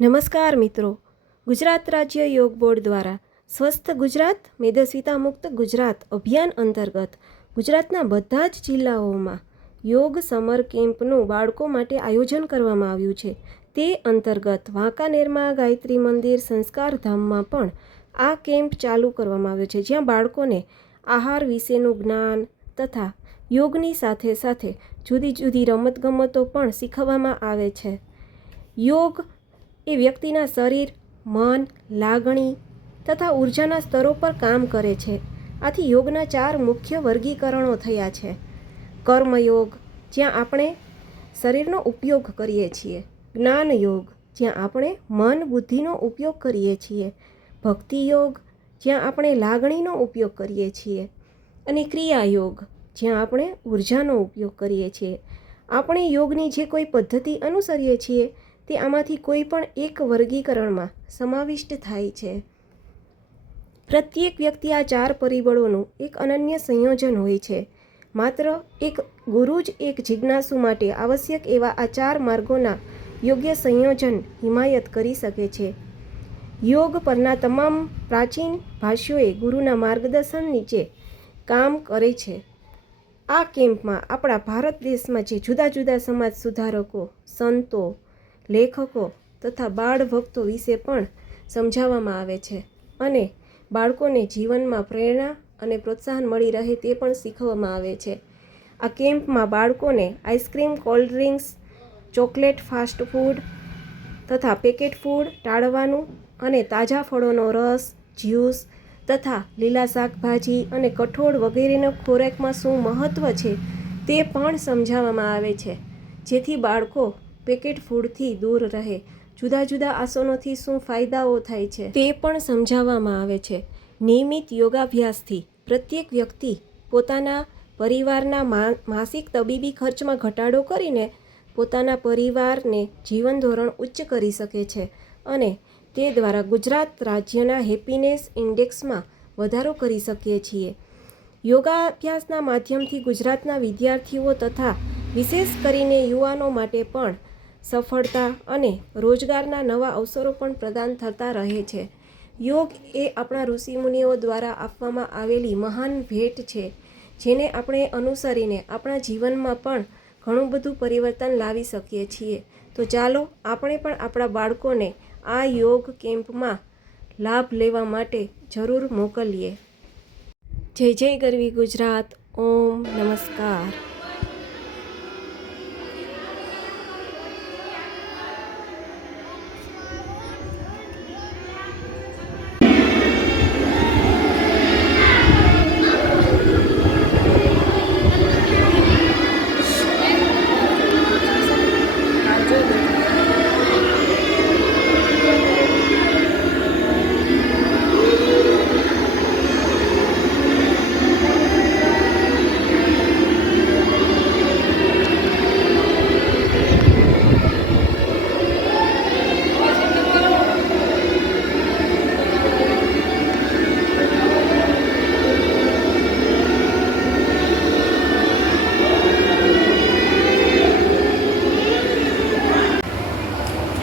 નમસ્કાર મિત્રો. ગુજરાત રાજ્ય યોગ બોર્ડ દ્વારા સ્વસ્થ ગુજરાત, મેદસ્વીતા મુક્ત ગુજરાત અભિયાન અંતર્ગત ગુજરાતના બધા જ જિલ્લાઓમાં યોગ સમર કેમ્પનું બાળકો માટે આયોજન કરવામાં આવ્યું છે. તે અંતર્ગત વાંકાનેરમાં ગાયત્રી મંદિર સંસ્કાર ધામમાં પણ આ કેમ્પ ચાલુ કરવામાં આવ્યો છે, જ્યાં બાળકોને આહાર વિશેનું જ્ઞાન તથા યોગની સાથે સાથે જુદી જુદી રમતગમતો પણ શીખવવામાં આવે છે. યોગ એ વ્યક્તિના શરીર, મન, લાગણી તથા ઉર્જાના સ્તરો પર કામ કરે છે. આથી યોગના ચાર મુખ્ય વર્ગીકરણો થયા છે. કર્મયોગ, જ્યાં આપણે શરીરનો ઉપયોગ કરીએ છીએ. જ્ઞાન યોગ જ્યાં આપણે મન બુદ્ધિનો ઉપયોગ કરીએ છીએ. ભક્તિ યોગ જ્યાં આપણે લાગણીનો ઉપયોગ કરીએ છીએ. અને ક્રિયા યોગ જ્યાં આપણે ઉર્જાનો ઉપયોગ કરીએ છીએ. આપણે યોગની જે કોઈ પદ્ધતિ અનુસરીએ છીએ તે આમાંથી કોઈ પણ એક વર્ગીકરણમાં સમાવિષ્ટ થાય છે. પ્રત્યેક વ્યક્તિ આ ચાર પરિબળોનું એક અનન્ય સંયોજન હોય છે. માત્ર એક ગુરુ જ એક જિજ્ઞાસુ માટે આવશ્યક એવા આ ચાર માર્ગોના યોગ્ય સંયોજન હિમાયત કરી શકે છે. યોગ પરના તમામ પ્રાચીન ભાષ્યોએ ગુરુના માર્ગદર્શન નીચે કામ કરે છે. આ કેમ્પમાં આપણા ભારત દેશમાં જે જુદા જુદા સમાજ સુધારકો, સંતો લેખકો તથા બાળ ભક્તો વિશે પણ સમજાવવામાં આવે છે અને બાળકોને જીવનમાં પ્રેરણા અને પ્રોત્સાહન મળી રહે તે પણ શીખવવામાં આવે છે. આ કેમ્પમાં બાળકોને ice cream, cold drinks, chocolate, fast food તથા પેકેટ ફૂડ ટાળવાનું અને તાજા ફળોનો રસ, જ્યુસ તથા લીલા શાકભાજી અને કઠોળ વગેરેનો ખોરાકમાં શું મહત્ત્વ છે તે પણ સમજાવવામાં આવે છે. જેથી બાળકો પેકેટ ફૂડથી દૂર રહે. જુદા જુદા આસનોથી શું ફાયદાઓ થાય છે તે પણ સમજાવવામાં આવે છે. નિયમિત યોગાભ્યાસથી પ્રત્યેક વ્યક્તિ પોતાના પરિવારના માસિક તબીબી ખર્ચમાં ઘટાડો કરીને પોતાના પરિવારને જીવન ધોરણ ઉચ્ચ કરી શકે છે અને તે દ્વારા ગુજરાત રાજ્યના હેપીનેસ ઇન્ડેક્સમાં વધારો કરી શકીએ છીએ. યોગાભ્યાસના માધ્યમથી ગુજરાતના વિદ્યાર્થીઓ તથા વિશેષ કરીને યુવાનો માટે પણ સફળતા અને રોજગારના નવા અવસરો પણ પ્રદાન થતા રહે છે. યોગ એ આપણા ઋષિમુનિઓ દ્વારા આપવામાં આવેલી મહાન ભેટ છે, જેને આપણે અનુસરીને આપણા જીવનમાં પણ ઘણું બધું પરિવર્તન લાવી શકીએ છીએ. તો ચાલો, આપણે પણ આપણા બાળકોને આ યોગ કેમ્પમાં લાભ લેવા માટે જરૂર મોકલીએ. જય જય ગરવી ગુજરાત, ઓમ નમસ્કાર.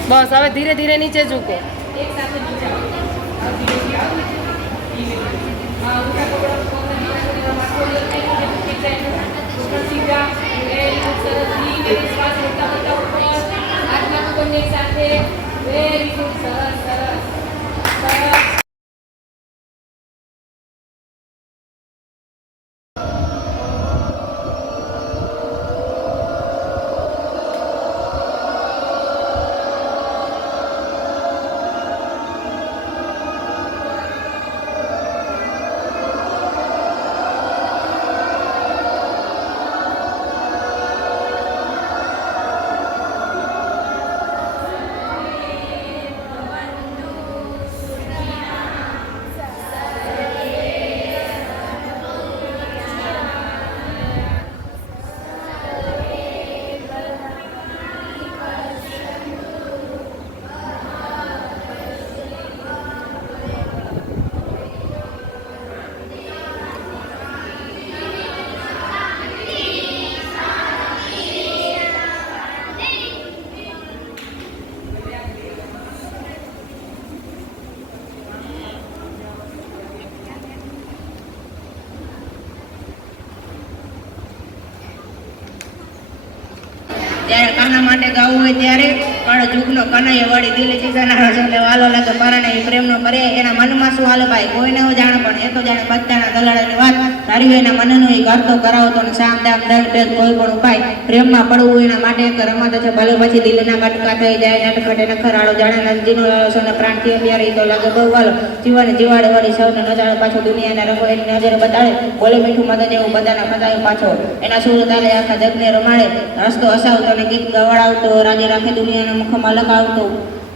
બસ હવે ધીરે ધીરે નીચે ઝૂકો. સાથે સરસ સરસ જ્યારે કાના માટે ગાવું હોય ત્યારે પણ જુગનો કનૈયો વળી દિલ ચીસાના રસ એટલે વાલો લાગે પરણે એ પ્રેમનો કરે એના મનમાં શું હાલે ભાઈ? કોઈને ન જાણે, પણ એ તો જાણે બધાના દલાડાની વાત. તારી એના મનનું એ કરતો કરાવતો ને સામ દામ દર ભેદ કોઈ પણ ઉપાય. પ્રેમમાં પડવું એના માટે એક રમત છે, ભલે પછી દિલના કટકા થઈ જાય, નટખટ એને ખરાડો જાણે નંદીનો લાલો સોને પ્રાણથી પ્યારે તો લાગે બહુ વાલો જીવન જીવાડે વળી સૌને નજાડો પાછો દુનિયાના રંગો એની નજરે બતાડે. બોલે મીઠું મદન એવું બધાના ફસાયો પાછો. એના સુર તાલે આખા જગને રમાડે. રસ્તો હસાવતો અને ગીત ગવડાવતો, રાજી રાખે દુનિયાના મુખમાં લગાવતો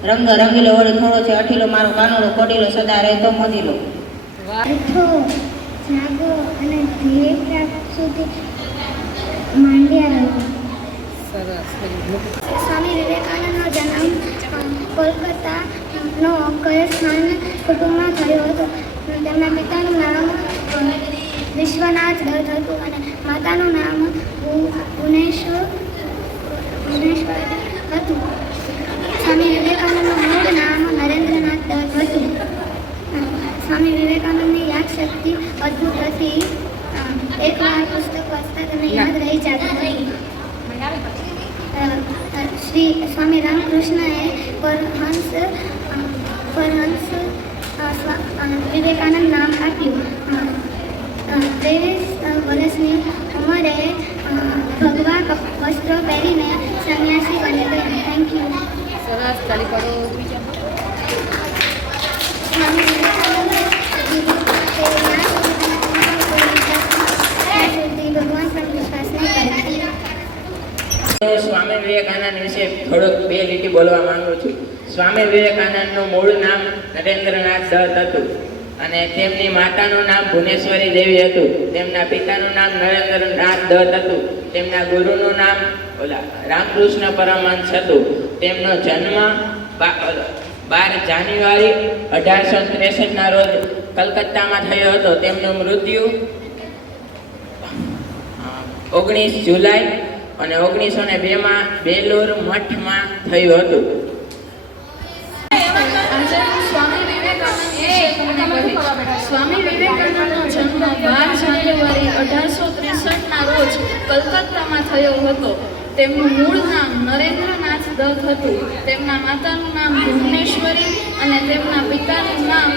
રંગ રંગીલો વળી થોડો છે અઠીલો મારો કાનોડો કોટીલો સદા રહેતો મોજીલો અર્થો જાગો અને ધ્યેય પ્રાપ્ત સુધી માંડ્યા રહો. સ્વામી વિવેકાનંદનો જન્મ કોલકાતાનો કયો સ્થાન કુટુંબમાં થયો હતો? તેમના પિતાનું નામ વિશ્વનાથ દત્ત હતું અને માતાનું નામ ભુવનેશ્વર ભુવનેશ્વર હતું સ્વામી વિવેકાનંદનું મૂળ નામ નરેન્દ્રનાથ દત્ત હતું સ્વામી વિવેકાનંદની યાદ શક્તિ અદ્ભુત હતી એક એકવાર પુસ્તક વાંચતા તમને યાદ રહી જતું શ્રી સ્વામી રામકૃષ્ણએ પરહંસ પરહંસ વિવેકાનંદ નામ આપ્યું ત્રેવીસ વર્ષની ઉંમરે ભગવા વસ્ત્રો પહેરીને સરસ સ્વામી વિવેકાનંદ વિશે થોડોક બે લીટી બોલવા માંગુ છું. સ્વામી વિવેકાનંદનું મૂળ નામ નરેન્દ્રનાથ દત્ત હતું અને તેમની માતાનું નામ ભુવનેશ્વરી દેવી હતું. તેમના પિતાનું નામ નરેન્દ્રનાથ દત્ત હતું. તેમના ગુરુનું નામ ઓલા રામકૃષ્ણ પરમહંસ હતું. તેમનો જન્મ બાર જાન્યુઆરી અઢારસો ત્રેસઠના રોજ કલકત્તામાં થયો હતો. તેમનું મૃત્યુ ઓગણીસ જુલાઈ અને ઓગણીસો ને બેમાં બેલુર મઠમાં થયું હતું. સ્વામી વિવેકાનંદનો જન્મ બાર જાન્યુઆરી અઢારસો ત્રેસઠના રોજ કલકત્તામાં થયો હતો. તેમનું મૂળ નામ નરેન્દ્રનાથ દત્ત હતું. તેમના માતાનું નામ ભુવનેશ્વરી અને તેમના પિતાનું નામ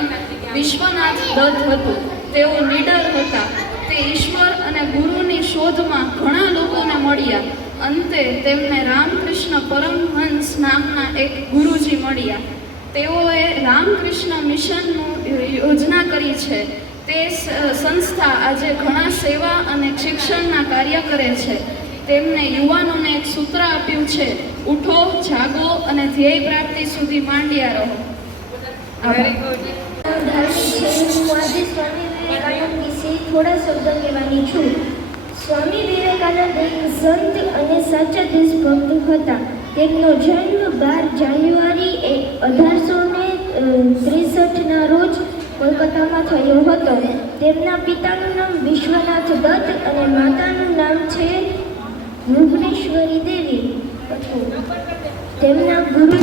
વિશ્વનાથ દત્ત હતું. તેઓ નીડર હતા. તે ઈશ્વર અને ગુરુની શોધમાં ઘણા લોકોને મળ્યા. અંતે તેમને રામકૃષ્ણ પરમહંસ નામના એક ગુરુજી મળ્યા. તેઓએ રામકૃષ્ણ મિશનનું યોજના કરી છે. તે સંસ્થા આજે ઘણા સેવા અને શિક્ષણના કાર્ય કરે છે. તેમને યુવાનોને એક સૂત્ર આપ્યું છે ઉઠો જાગો અને ધ્યેય પ્રાપ્તિ સુધી માંડ્યા રહો. વેરી ધાર્મિક હું આજે સ્વામી વિવેકાનંદ વિશે થોડા શબ્દ કહેવાની છું સ્વામી વિવેકાનંદ એક સંત અને સાચા દેશભક્ત હતા. તેમનો જન્મ બાર જાન્યુઆરી અઢારસો ને ત્રેસઠના રોજ કોલકાતામાં થયો હતો. તેમના પિતાનું નામ વિશ્વનાથ દત્ત અને માતાનું નામ છે મુગ્નેશ્વરી દેવી. તેમના ગુરુ